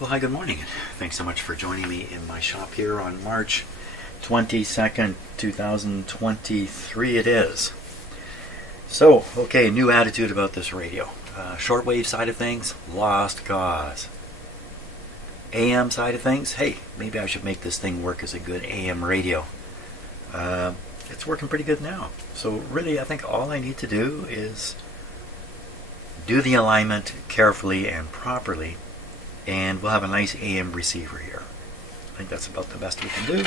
Well, hi, good morning. Thanks so much for joining me in my shop here on March 22nd, 2023 it is. So, okay, new attitude about this radio. Shortwave side of things, lost cause. AM side of things, hey, maybe I should make this thing work as a good AM radio. It's working pretty good now. So really, I think all I need to do is do the alignment carefully and properly, and we'll have a nice AM receiver here. I think that's about the best we can do.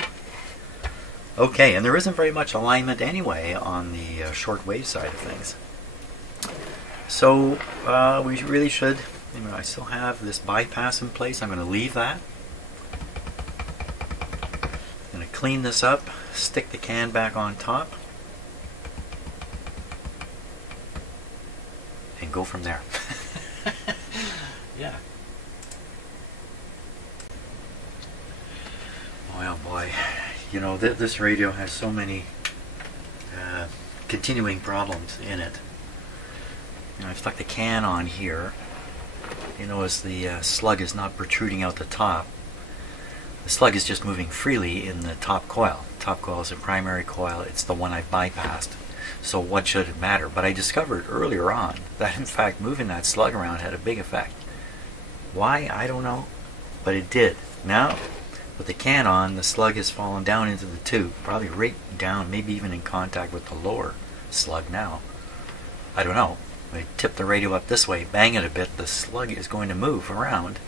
Okay, and there isn't very much alignment anyway on the shortwave side of things. So we really should, I still have this bypass in place. I'm going to leave that. I'm going to clean this up, stick the can back on top, and go from there. Yeah. Oh boy, this radio has so many continuing problems in it. I've stuck the can on here. You notice the slug is not protruding out the top. The slug is just moving freely in the top coil. The top coil is a primary coil. It's the one I've bypassed. So what should it matter? But I discovered earlier on that in fact moving that slug around had a big effect. Why? I don't know. But it did. Now, with the can on, the slug has fallen down into the tube. Probably right down, maybe even in contact with the lower slug now. I don't know. I tip the radio up this way, bang it a bit, the slug is going to move around.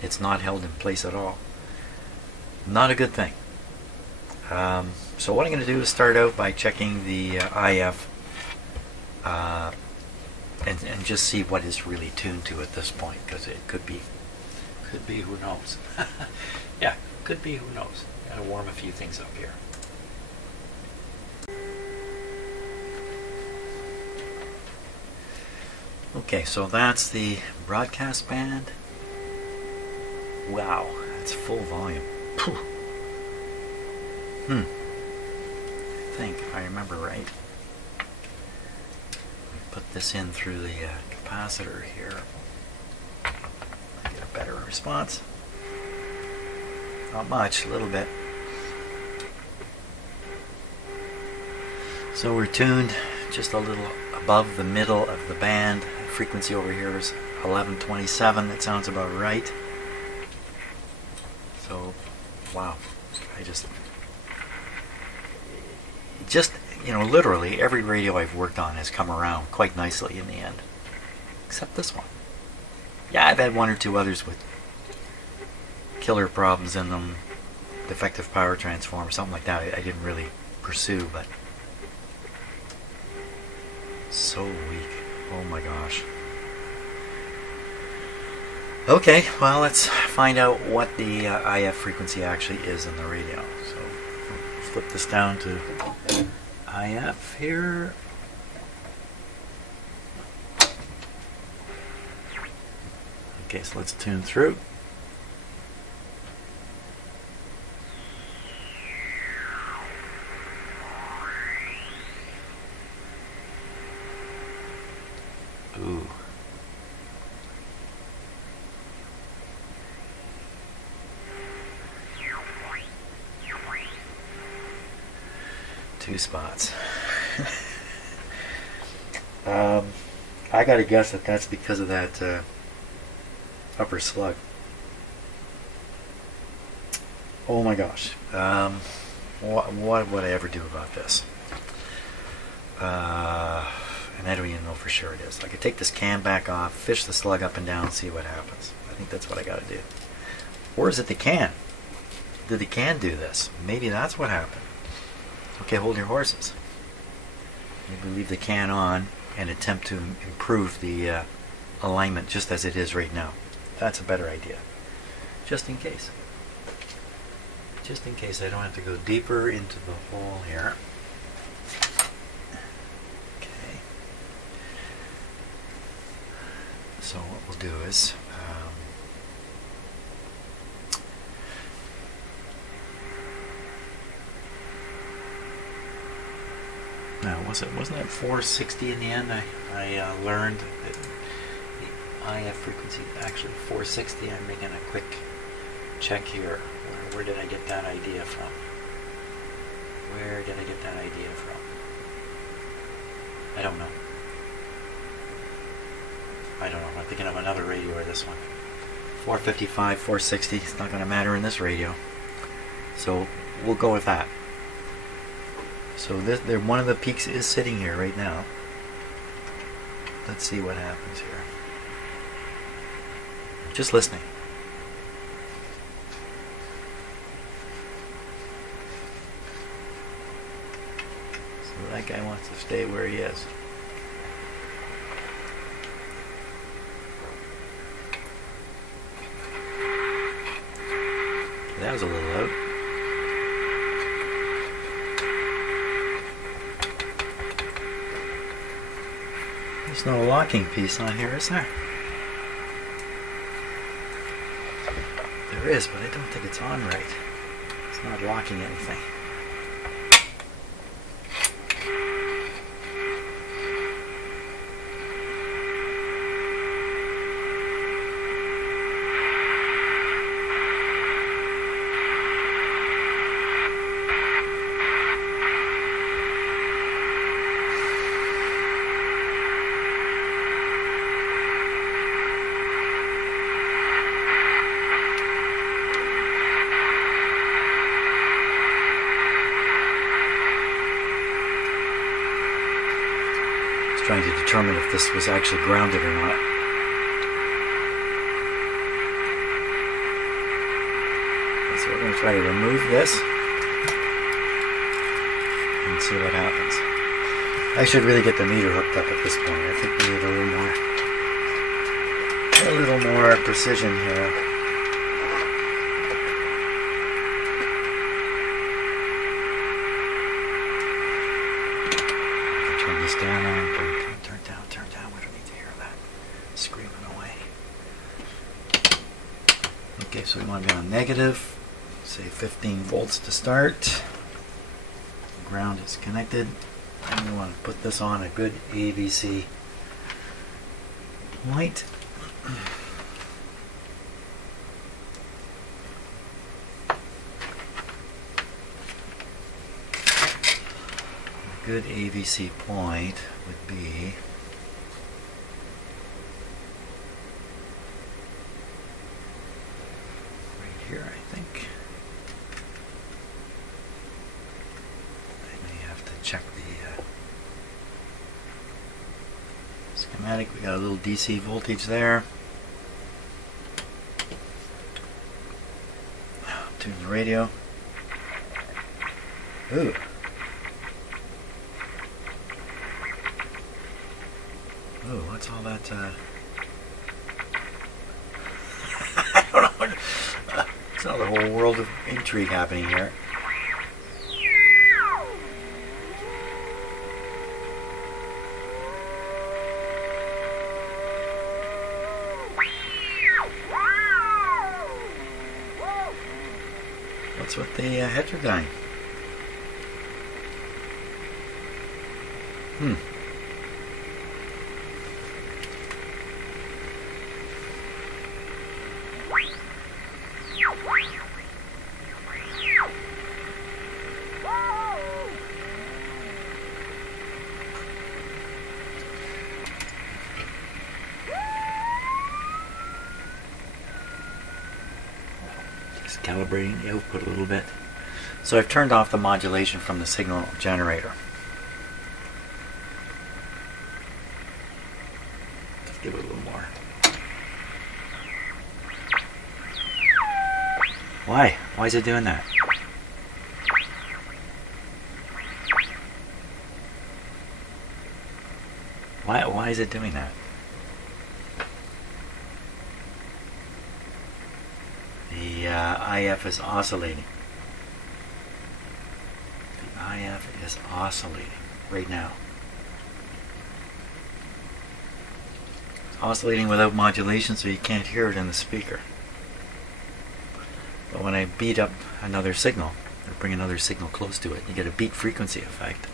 It's not held in place at all. Not a good thing. So what I'm going to do is start out by checking the IF and just see what is really tuned to at this point, because it could be who knows. Yeah, could be who knows. Gotta warm a few things up here. Okay, so that's the broadcast band. Wow, that's full volume. I think, if I remember right, put this in through the capacitor here. I get a better response. Not much, a little bit. So we're tuned just a little above the middle of the band. The frequency over here is 1127. That sounds about right. So, wow. Literally every radio I've worked on has come around quite nicely in the end. Except this one. Yeah, I've had one or two others with killer problems in them, defective power transformer, something like that I didn't really pursue, but so weak. Oh my gosh. Okay, well, let's find out what the IF frequency actually is in the radio. So flip this down to IF here. Okay, so let's tune through. Ooh. Two spots. I gotta guess that that's because of that upper slug. Oh my gosh. What would I ever do about this? And I don't even know for sure it is. I could take this can back off, fish the slug up and down, see what happens. I think that's what I gotta do. Or is it the can? Did the can do this? Maybe that's what happened. Okay, hold your horses. Maybe leave the can on and attempt to improve the alignment just as it is right now. That's a better idea. Just in case. Just in case I don't have to go deeper into the hole here. Okay. So what we'll do is now wasn't that 460 in the end? I learned that IF frequency, actually 460. I'm making a quick check here. Where did I get that idea from? Where did I get that idea from? I don't know. I don't know. I'm thinking of another radio or this one. 455, 460. It's not going to matter in this radio. So we'll go with that. So one of the peaks is sitting here right now. Let's see what happens here. Just listening. So that guy wants to stay where he is. That was a little loud. There's no locking piece on here, is there? There is, but I don't think it's on right. It's not locking anything. Trying to determine if this was actually grounded or not. So we're going to try to remove this and see what happens. I should really get the meter hooked up at this point. I think we need a little more precision here. Turn this down on. Turn down. We don't need to hear that screaming away. Okay, so we want to be on negative. Say 15 volts to start. Ground is connected. And we want to put this on a good ABC light. A good ABC point would be right here, I think. I may have to check the schematic. We got a little DC voltage there. Tune the radio. Ooh. Oh, what's all that? I don't know. It's not a whole world of intrigue happening here. What's with the heterodyne? Calibrating the output a little bit. So I've turned off the modulation from the signal generator. Let's give it a little more. Why? Why is it doing that? Why is it doing that? The IF is oscillating. The IF is oscillating right now. It's oscillating without modulation, so you can't hear it in the speaker. But when I beat up another signal, or bring another signal close to it, you get a beat frequency effect.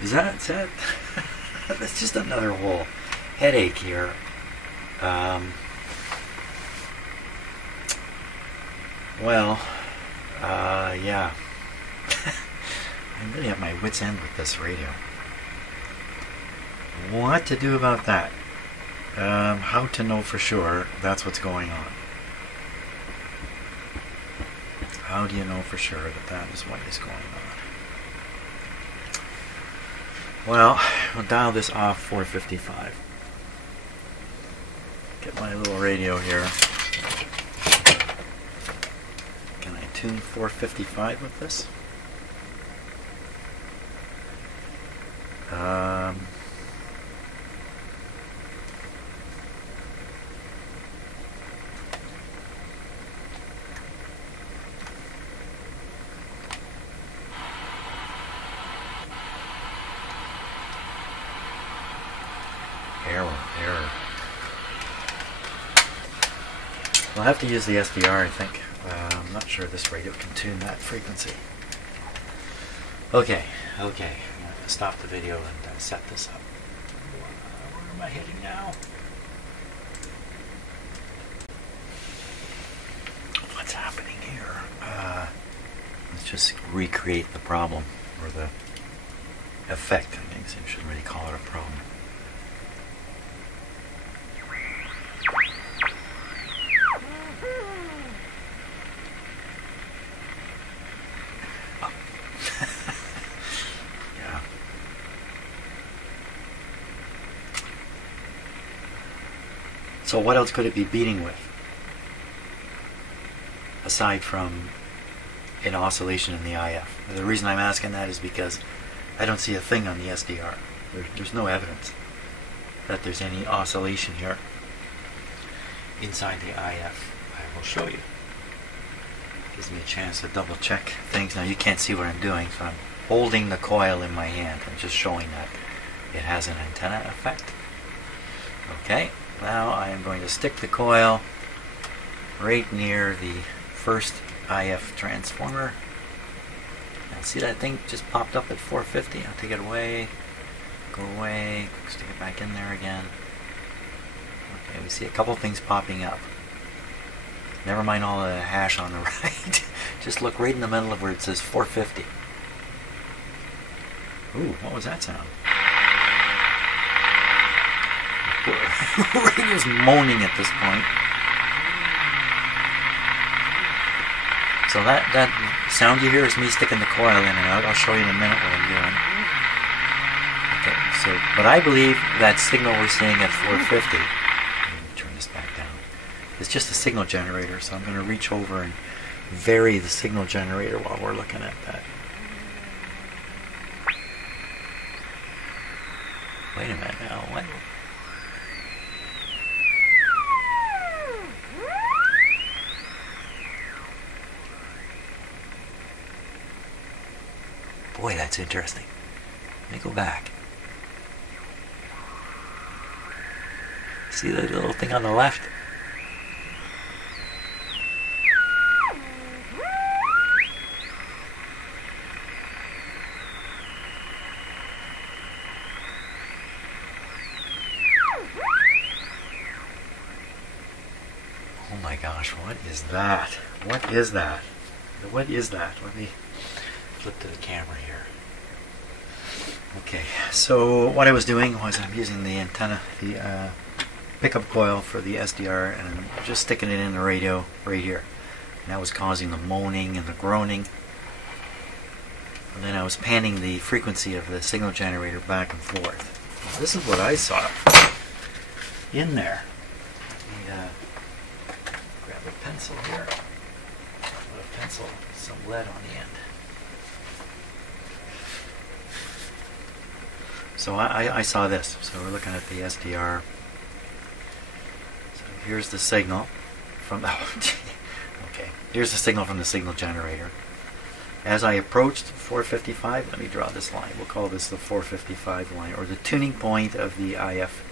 Is that that's just another whole headache here. Well, yeah. I'm really at my wit's end with this radio. What to do about that? How to know for sure that's what's going on? How do you know for sure that that is what is going on? Well, I'll dial this off 455. Get my little radio here. Can I tune 455 with this? Error. I'll have to use the SDR, I think. I'm not sure this radio can tune that frequency. Okay. I'm going to stop the video and set this up. Where am I hitting now? What's happening here? Let's just recreate the problem, or the effect. I think I shouldn't really call it a problem. So what else could it be beating with? Aside from an oscillation in the IF. The reason I'm asking that is because I don't see a thing on the SDR. There's no evidence that there's any oscillation here inside the IF. I will show you. Gives me a chance to double check things. Now you can't see what I'm doing, so I'm holding the coil in my hand. I'm just showing that it has an antenna effect. Okay. Now I am going to stick the coil right near the first IF transformer. Now see that thing just popped up at 450? I'll take it away, go away, stick it back in there again. Okay, we see a couple things popping up. Never mind all the hash on the right. Just look right in the middle of where it says 450. Ooh, what was that sound? Radio's moaning at this point. So that sound you hear is me sticking the coil in and out. I'll show you in a minute what I'm doing. Okay, so, but I believe that signal we're seeing at 450, let me turn this back down, it's just a signal generator, so I'm going to reach over and vary the signal generator while we're looking at that. Wait a minute now, what? Boy, that's interesting. Let me go back. See the little thing on the left? Oh my gosh, what is that? What is that? What is that? Let me flip to the camera here. Okay, so what I was doing was I'm using the antenna, the pickup coil for the SDR, and I'm just sticking it in the radio right here. And that was causing the moaning and the groaning. And then I was panning the frequency of the signal generator back and forth. Well, this is what I saw in there. Let me grab a pencil here. A pencil, some lead on the end. So I saw this. So we're looking at the SDR. So here's the signal from okay. Here's the signal from the signal generator. As I approached 455, let me draw this line. We'll call this the 455 line, or the tuning point of the IF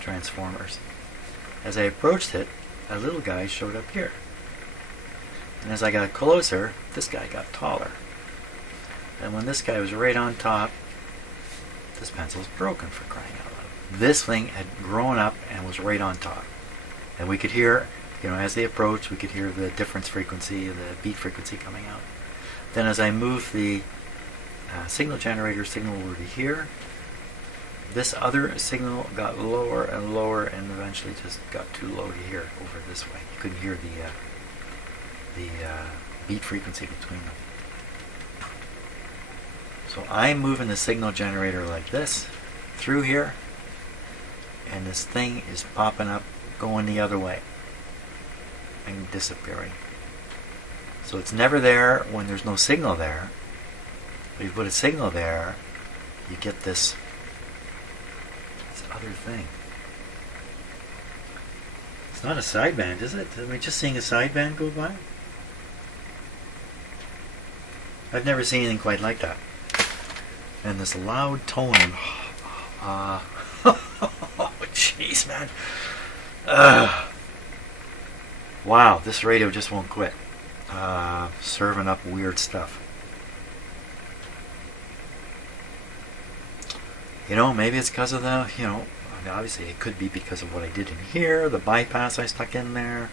transformers. As I approached it, a little guy showed up here. And as I got closer, this guy got taller. And when this guy was right on top, This pencil's broken, for crying out loud. This thing had grown up and was right on top. And we could hear, as they approached, we could hear the difference frequency, the beat frequency coming out. Then as I moved the signal generator signal over to here, this other signal got lower and lower and eventually just got too low to hear over this way. You couldn't hear the beat frequency between them. So I'm moving the signal generator like this through here, and this thing is popping up, going the other way and disappearing. So it's never there when there's no signal there. But if you put a signal there, you get this other thing. It's not a sideband, is it? Am I just seeing a sideband go by? I've never seen anything quite like that. And this loud tone. Oh, jeez, man. Wow, this radio just won't quit. Serving up weird stuff. Maybe it's because of the, obviously it could be because of what I did in here, the bypass I stuck in there,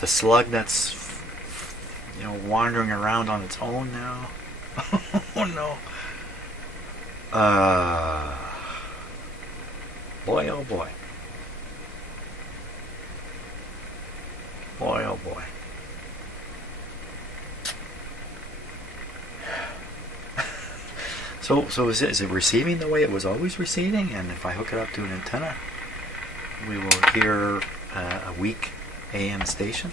the slug that's, wandering around on its own now. Oh no. Boy, oh boy. Boy, oh boy. So is it receiving the way it was always receiving? And if I hook it up to an antenna, we will hear a weak AM station,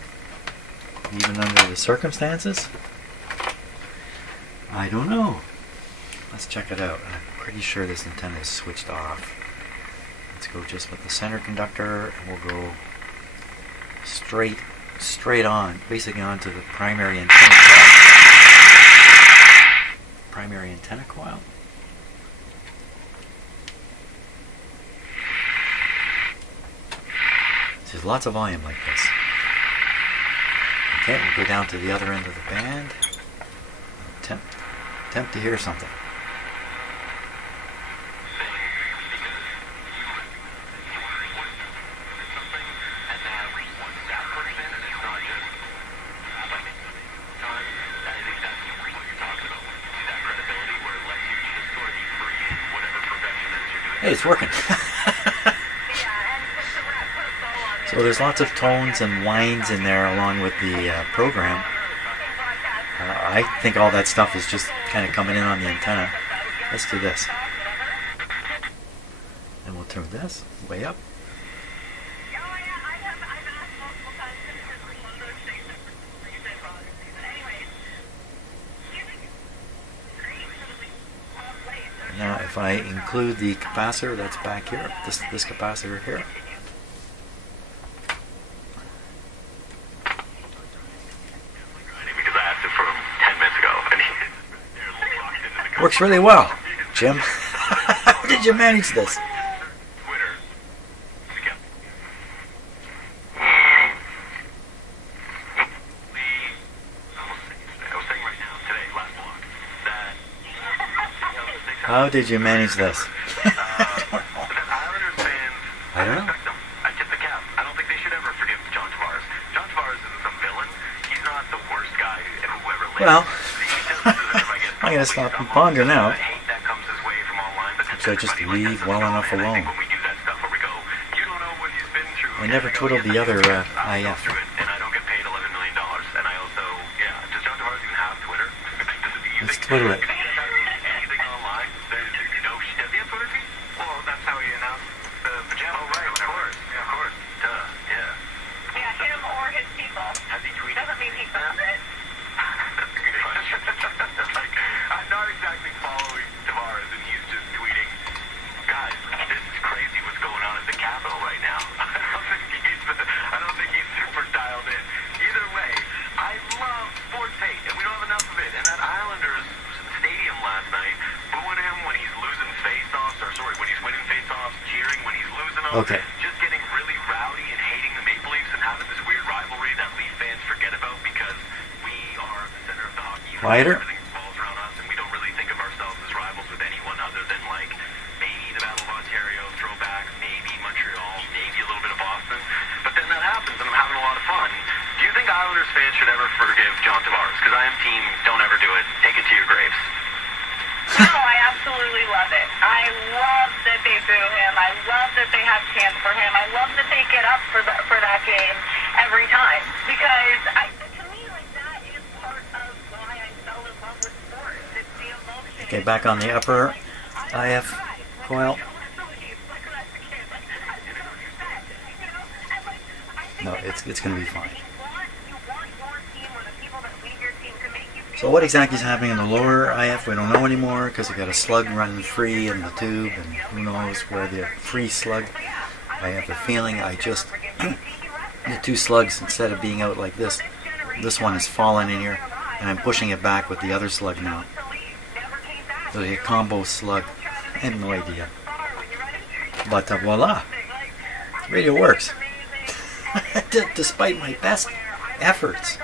even under the circumstances? I don't know. Let's check it out. I'm pretty sure this antenna is switched off. Let's go just with the center conductor, and we'll go straight on, basically onto the primary antenna coil. Primary antenna coil. So there's lots of volume like this. Okay, we'll go down to the other end of the band. Attempt to hear something. Hey, it's working. So there's lots of tones and whines in there along with the program. I think all that stuff is just kind of coming in on the antenna. Let's do this. And we'll turn this way up. Now if I include the capacitor that's back here, this capacitor here. Works really well, Jim. How did you manage this? How did you manage this? I don't know. I tip the cap. I don't think they should ever forgive John Tavares. John Tavares isn't some villain. He's not the worst guy who ever lived. Well, I'm going to stop and ponder now. Should I just leave well enough alone? I never twiddled the other IF. Let's twiddle it. Okay. Just getting really rowdy and hating the Maple Leafs and having this weird rivalry that Leaf fans forget about because we are the center of the hockey universe. Everything revolves around us, and we don't really think of ourselves as rivals with anyone other than like maybe fans should ever forgive John Tavares, because I am team don't ever do it. Take it to your graves. No, I absolutely love it. I love that they boo him. I love that they have chants for him. I love that they get up for that game every time. Because to me, like, that is part of why I fell in love with sports. It's the emotion. Okay, back on the upper IF coil. No, it's going to be fine. So what exactly is happening in the lower IF, we don't know anymore, because we got a slug running free in the tube, and who knows where the free slug. I have the feeling I just, the two slugs, instead of being out like this one has fallen in here, and I'm pushing it back with the other slug now. So a combo slug. I have no idea. But voila, the radio works. Despite my best efforts,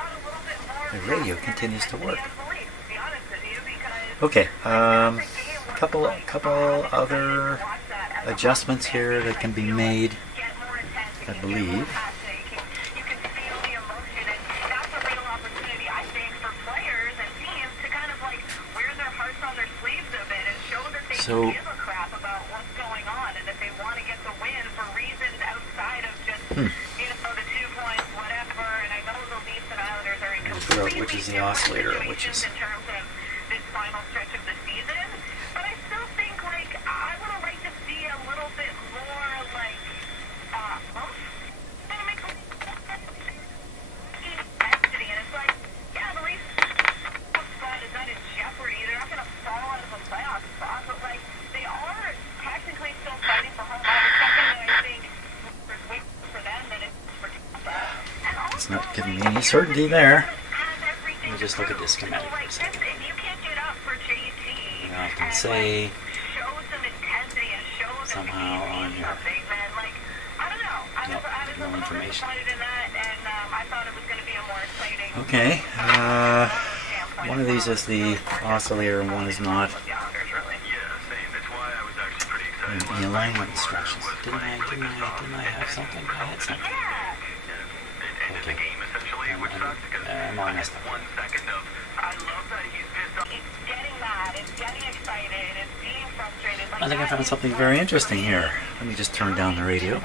the radio continues to work. Okay, couple other adjustments here that can be made, I believe. So which is the oscillator, which is this final stretch of the season. But I still think, like, I would have liked to see a little bit more, like, intensity. And it's like, yeah, the Leafs spot is not in jeopardy. They're not going to fall out of a playoff spot, but, like, they are technically still fighting for home ice. Something that I think there's way for them than it's for Tampa. It's not giving me any certainty there. Let me just look at this schematic for a second. And I can say somehow on here. No information. Okay. One of these is the oscillator and one is not. The alignment instructions. Didn't I have something? I had something. Okay. I'm on this stuff. I think I found something very interesting here. Let me just turn down the radio.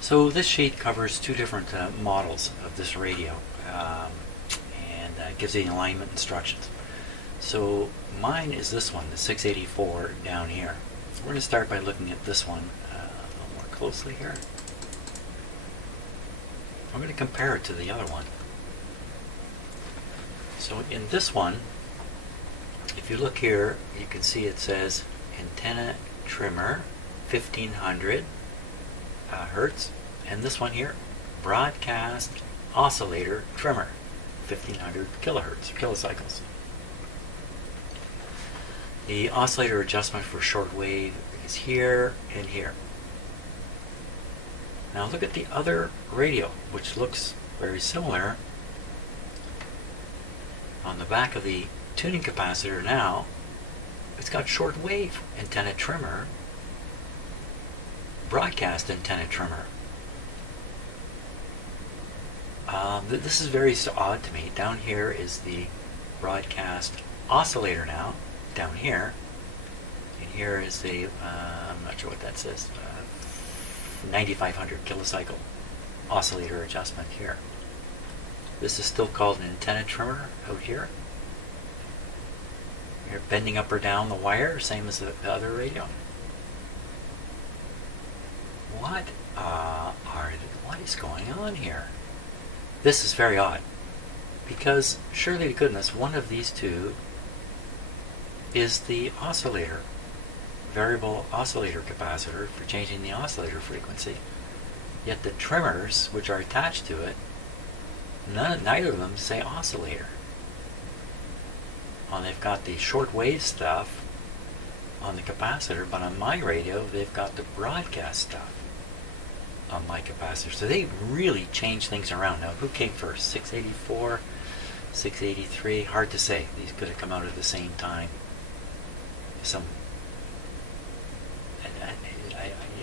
So this sheet covers two different models of this radio and gives the alignment instructions. So mine is this one, the 684 down here. We're going to start by looking at this one a little more closely here. I'm going to compare it to the other one. So in this one, if you look here, you can see it says antenna trimmer 1500 hertz, and this one here, broadcast oscillator trimmer 1500 kilohertz, kilocycles. The oscillator adjustment for shortwave is here and here. Now look at the other radio, which looks very similar. On the back of the tuning capacitor now, it's got shortwave antenna trimmer, broadcast antenna trimmer. This is very odd to me. Down here is the broadcast oscillator now, down here, and here is the, I'm not sure what that says, 9500 kilocycle oscillator adjustment here. This is still called an antenna trimmer out here. You're bending up or down the wire, same as the other radio. What is going on here? This is very odd, because surely to goodness one of these two is the oscillator, variable oscillator capacitor for changing the oscillator frequency. Yet the trimmers which are attached to it, neither of them say oscillator. Well, they've got the shortwave stuff on the capacitor, but on my radio they've got the broadcast stuff on my capacitor. So they really changed things around. Now, who came first? 684, 683? Hard to say. These could have come out at the same time.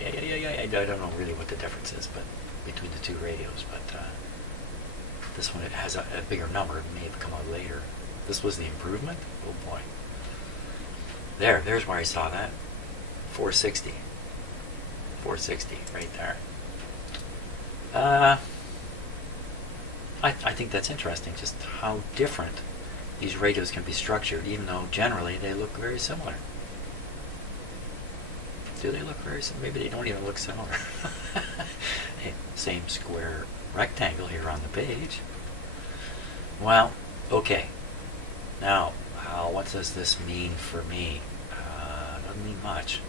I don't know really what the difference is, but between the two radios, but this one, it has a bigger number. It may have come out later. This was the improvement. Oh boy. There's where I saw that. 460. 460 right there. I think that's interesting, just how different these radios can be structured, even though generally they look very similar. Do they look very similar? Maybe they don't even look similar. Hey, same square rectangle here on the page. Well, okay. Now, what does this mean for me? Doesn't mean much.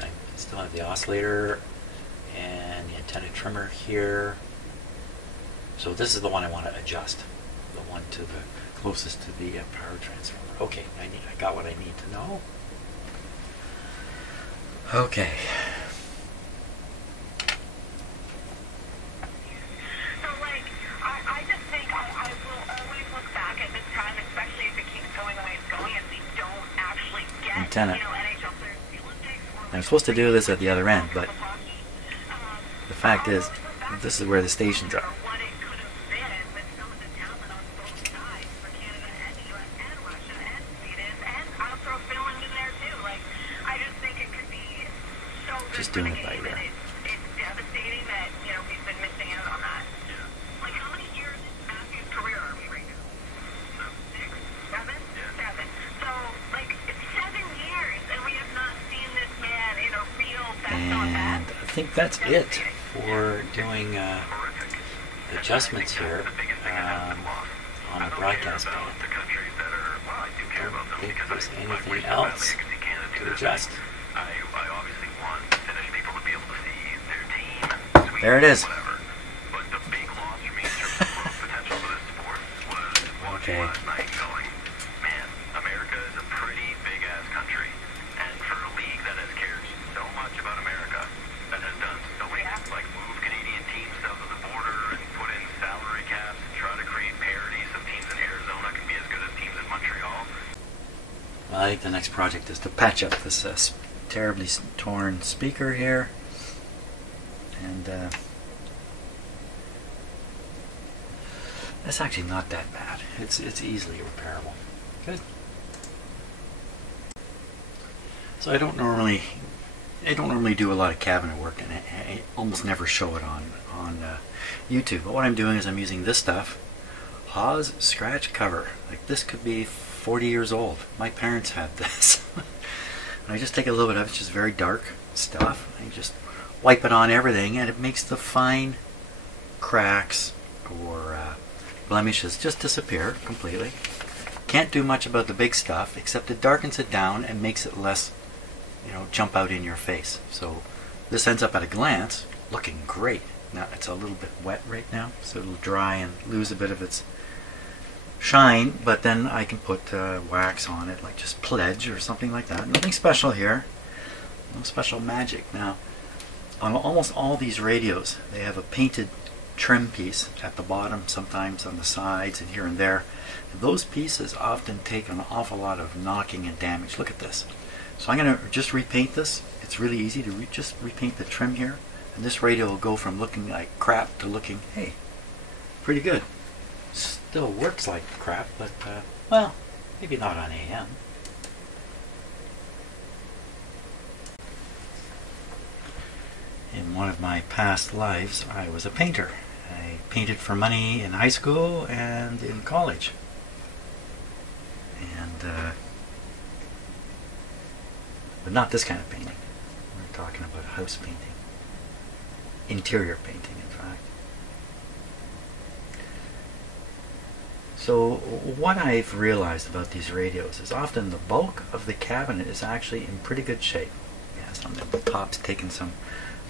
I still have the oscillator and the antenna trimmer here. So this is the one I want to adjust. The one to the closest to the power transformer. Okay, I got what I need to know. Okay. So, like, I just think I will always look back at this time, especially if it keeps going the way it's going, and we don't actually get, Antenna. NHL players to the Olympics. I'm supposed to do this at the other end, but the fact is, this is where the stations are. What it could have been with some of the talent on both sides for Canada and the U.S. and Russia and Sweden, and I'll throw Finland in there too. Like, I just think it could be so good Just for doing the it by game, ear. and it's devastating that, we've been missing out on that. Like, how many years in Matthew's career are we right now? 6, 7? 7. So, like, it's 7 years, and we have not seen this man in a real And I think that's it for doing adjustments here on the broadcast band. I don't think there's anything else to adjust. There it is. Okay. I think the next project is to patch up this terribly torn speaker here, and that's actually not that bad. It's easily repairable. Good. So I don't normally do a lot of cabinet work, and I almost never show it on YouTube. But what I'm doing is I'm using this stuff, Hawes scratch cover. Like, this could be 40 years old. My parents had this. And I just take a little bit of it, it's just very dark stuff. I just wipe it on everything, and it makes the fine cracks or blemishes just disappear completely. Can't do much about the big stuff, except it darkens it down and makes it less, jump out in your face. So this ends up at a glance looking great. Now it's a little bit wet right now, so it'll dry and lose a bit of its shine, but then I can put wax on it, like just Pledge or something like that. Nothing special here. No special magic. Now, on almost all these radios, they have a painted trim piece at the bottom, sometimes on the sides and here and there. And those pieces often take an awful lot of knocking and damage. Look at this. So I'm going to just repaint this. It's really easy to just repaint the trim here, and this radio will go from looking like crap to looking, hey, pretty good. Still works like crap, but well, maybe not on AM. In one of my past lives, I was a painter. I painted for money in high school and in college. And but not this kind of painting. We're talking about house painting. Interior painting, in fact. So what I've realized about these radios is often the bulk of the cabinet is actually in pretty good shape. Yeah, some of the top's taken some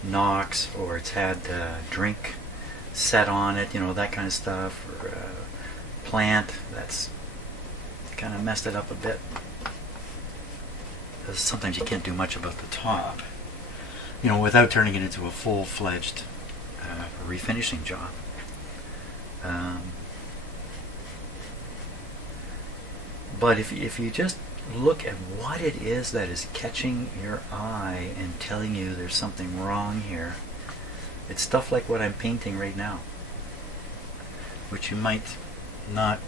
knocks, or it's had drink set on it, that kind of stuff, or plant that's kind of messed it up a bit. Because sometimes you can't do much about the top, without turning it into a full-fledged refinishing job. But if you just look at what it is that is catching your eye and telling you there's something wrong here. It's stuff like what I'm painting right now, which you might not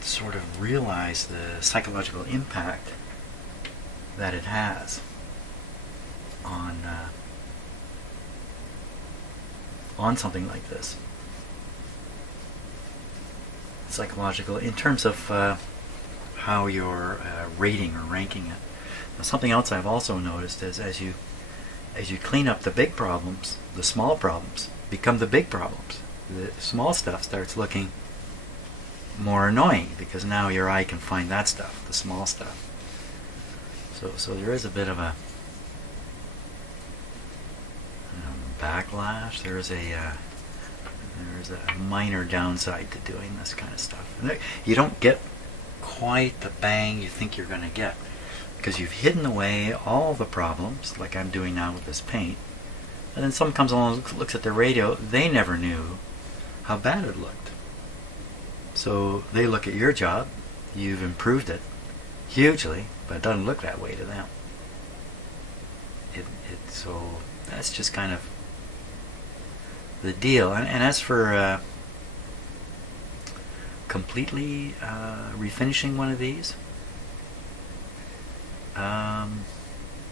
sort of realize the psychological impact that it has on something like this. Psychological in terms of how you're rating or ranking it. Now, something else I've also noticed is as you clean up the big problems, the small problems become the big problems. The small stuff starts looking more annoying because now your eye can find that stuff, the small stuff. So there is a bit of a backlash. There's a minor downside to doing this kind of stuff. And you don't get quite the bang you think you're going to get because you've hidden away all the problems, like I'm doing now with this paint. And then someone comes along and looks at the radio. They never knew how bad it looked. So they look at your job. You've improved it hugely, but it doesn't look that way to them. So that's just kind of the deal. And as for completely refinishing one of these,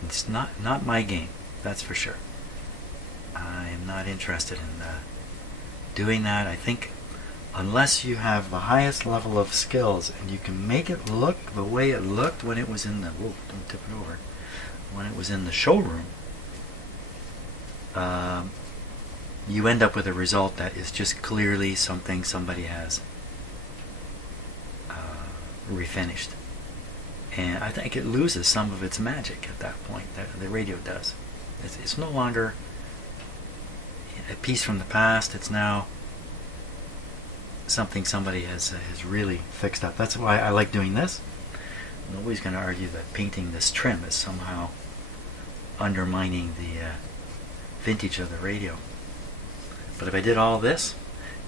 it's not my game, that's for sure. I am not interested in doing that. I think unless you have the highest level of skills and you can make it look the way it looked when it was in the don't tip it over, when it was in the showroom, you end up with a result that is just clearly something somebody has refinished. And I think it loses some of its magic at that point. The radio does. It's no longer a piece from the past. It's now something somebody has really fixed up. That's why I like doing this. Nobody's going to argue that painting this trim is somehow undermining the vintage of the radio. But if I did all this,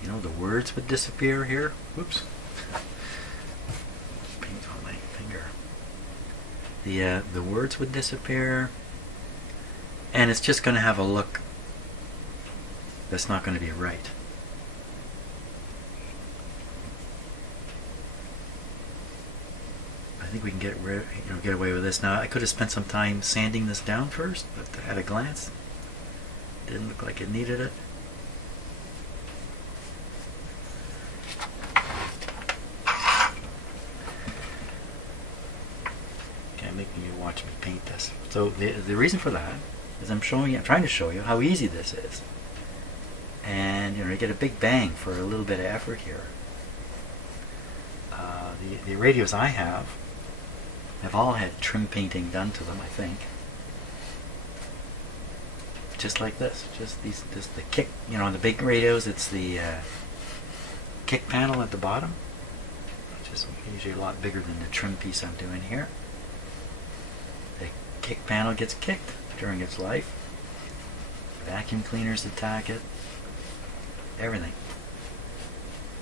the words would disappear here. Whoops. Paint on my finger. The words would disappear, and it's just going to have a look that's not going to be right. I think we can get away with this. Now, I could have spent some time sanding this down first, but at a glance, didn't look like it needed it. Making you watch me paint this. So the reason for that is I'm trying to show you how easy this is, and you get a big bang for a little bit of effort here. The radios I have all had trim painting done to them, I think. Just like this. Just the kick. On the big radios, it's the kick panel at the bottom, which is usually a lot bigger than the trim piece I'm doing here. The kick panel gets kicked during its life. Vacuum cleaners attack it. Everything.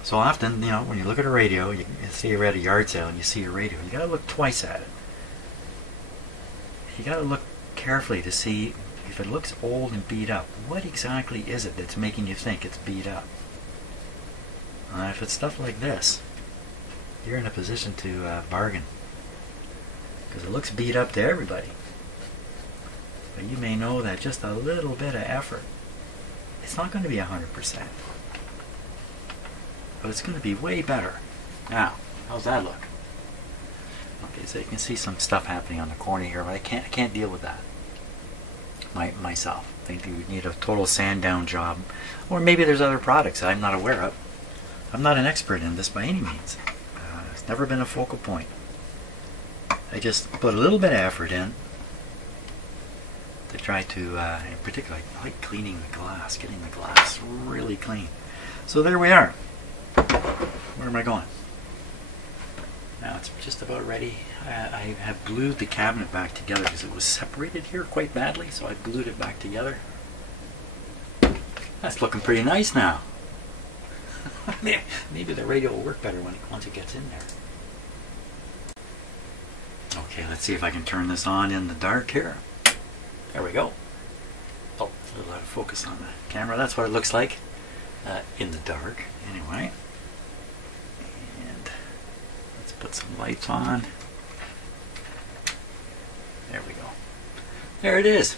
So often, when you look at a radio, you see you're at a yard sale and you see a radio, you gotta look twice at it. You gotta look carefully to see if it looks old and beat up. What exactly is it that's making you think it's beat up? If it's stuff like this, you're in a position to bargain. Because it looks beat up to everybody. But you may know that just a little bit of effort, it's not going to be 100%. But it's going to be way better. Now, how's that look? Okay, so you can see some stuff happening on the corner here, but I can't deal with that myself. I think you would need a total sand down job. Or maybe there's other products that I'm not aware of. I'm not an expert in this by any means. It's never been a focal point. I just put a little bit of effort in to try to, in particular, I like cleaning the glass, getting the glass really clean. So there we are. Where am I going? Now it's just about ready. I have glued the cabinet back together because it was separated here quite badly, so I glued it back together. That's looking pretty nice now. Maybe the radio will work better once it gets in there. Okay, let's see if I can turn this on in the dark here. There we go. Oh, a little out of focus on the camera. That's what it looks like in the dark. Anyway, and let's put some lights on. There we go. There it is.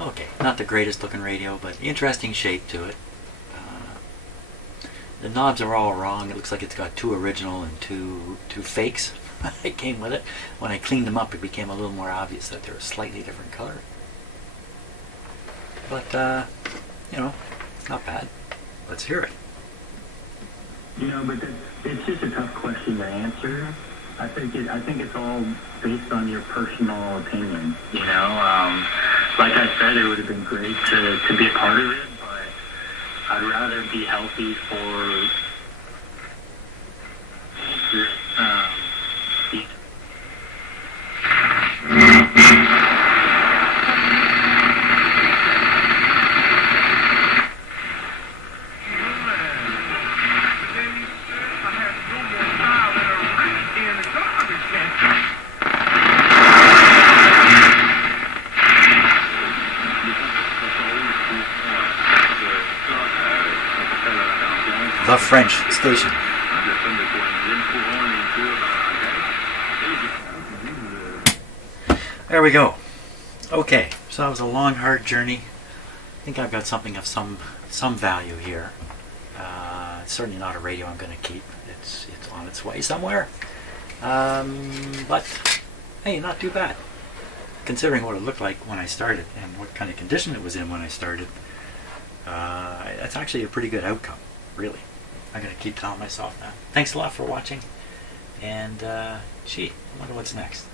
Okay, not the greatest looking radio, but interesting shape to it. The knobs are all wrong. It looks like it's got 2 original and two fakes. It came with it. When I cleaned them up, it became a little more obvious that they're a slightly different color. But, you know, not bad. Let's hear it. You know, but it's just a tough question to answer. I think it's all based on your personal opinion. You know, like I said, it would have been great to be a part of it, but I'd rather be healthy for The French station. There we go. Okay, so that was a long, hard journey. I think I've got something of some value here. It's certainly not a radio I'm going to keep. It's on its way somewhere. But hey, not too bad. Considering what it looked like when I started and what kind of condition it was in when I started, that's actually a pretty good outcome, really. I'm going to keep telling myself that. Thanks a lot for watching, and gee, I wonder what's next.